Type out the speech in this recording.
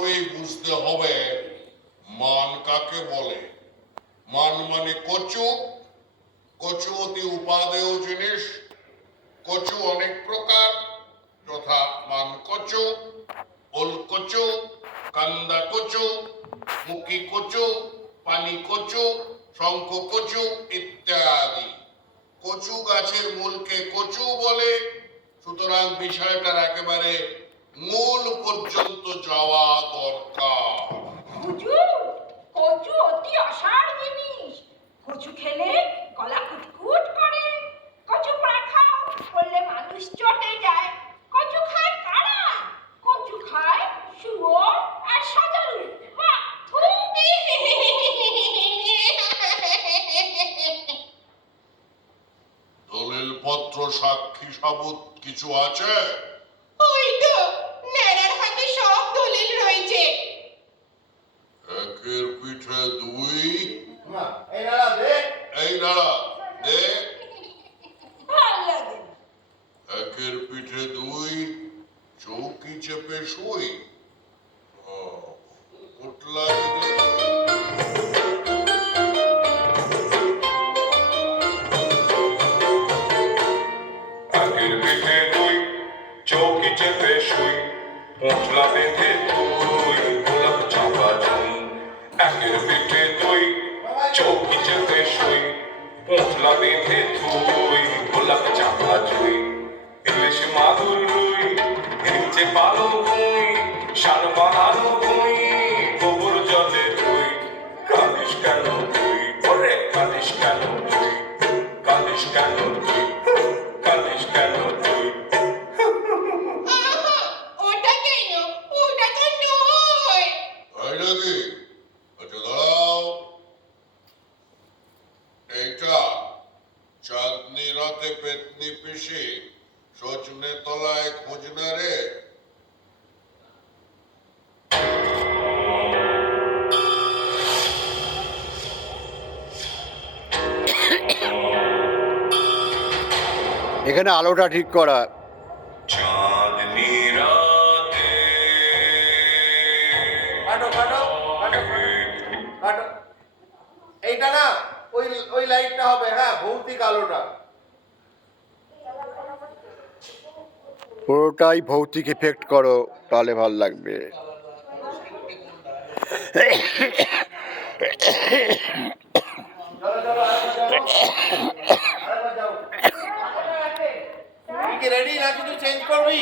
প্রথমেই বুঝতে হবে মান কাকে বলে। মান মানে কচু। কচু অতি উপাদেয় জিনিস। কচু অনেক প্রকার, যথা মান কচু, ওল কচু, কান্দা কচু, মুখী কচু, পানি কচু, শঙ্খ কচু ইত্যাদি। কচু গাছের মূলকে কচু বলে। সুতরাং বিষয়টার একেবারে মূল পর্যন্ত যাওয়া দরকার। হুজুর, কচু অতি অসার জিনিস। কচু খেলে গলা কুটকুট করে। কচু পাখা করলে মানুষ চটে যায়। কচু খায় কারা? কচু খায় শুয়োর আর সজারু। বাহ, থু। দলিল পত্র সাক্ষী সাবুত কিছু আছে? ওই তো ন্যাড়ার হাতে সব দলিল রয়েছে। একের পিঠে দুই। এই নাড়া দে। এই নাড়া দে। ভাল লাগে না। একের পিঠে দুই, চৌকি চেপে শুই। পোটলা একের পিঠে দুই, চৌকি চেপে শুই, পোঁটলা বেঁধে তুই, গোলাপ চাপা জুই। একের পিঠে দুই, চৌকি চেপে শুই, পোঁটলা বেঁধে তুই, গোলাপ চাপা জুই। ইলিশ মাদুর রুই, নিচে পালো ভুঁই, শান বানানো ভুঁই, গোবর জলে ধুই। কাঁদিস কেন তুই, ওরে কাঁদিস কেন তুই, কাঁদিস কেন তুই, কাঁদিস কেন তুই? আহা, ওটা কেন? ওটা তো নয়। তাই নাকি? আচ্ছা দাঁড়াও। এইটা চাঁদনি রাতে পেতনি পিসি সজনে তলায় খোঁজ না রে। এখানে আলোটা ঠিক করা। চাঁদনি রাতে কাটো কাটো কাটো কাটো। এইটা না, ওই ওই লাইটটা হবে, হ্যাঁ, ভৌতিক আলোটা। পুরোটাই ভৌতিক ইফেক্ট করো, তাহলে ভাল লাগবে। চলো চলো, আরেকবার যাও। তুই কি রেডি না কিছু চেঞ্জ করবি?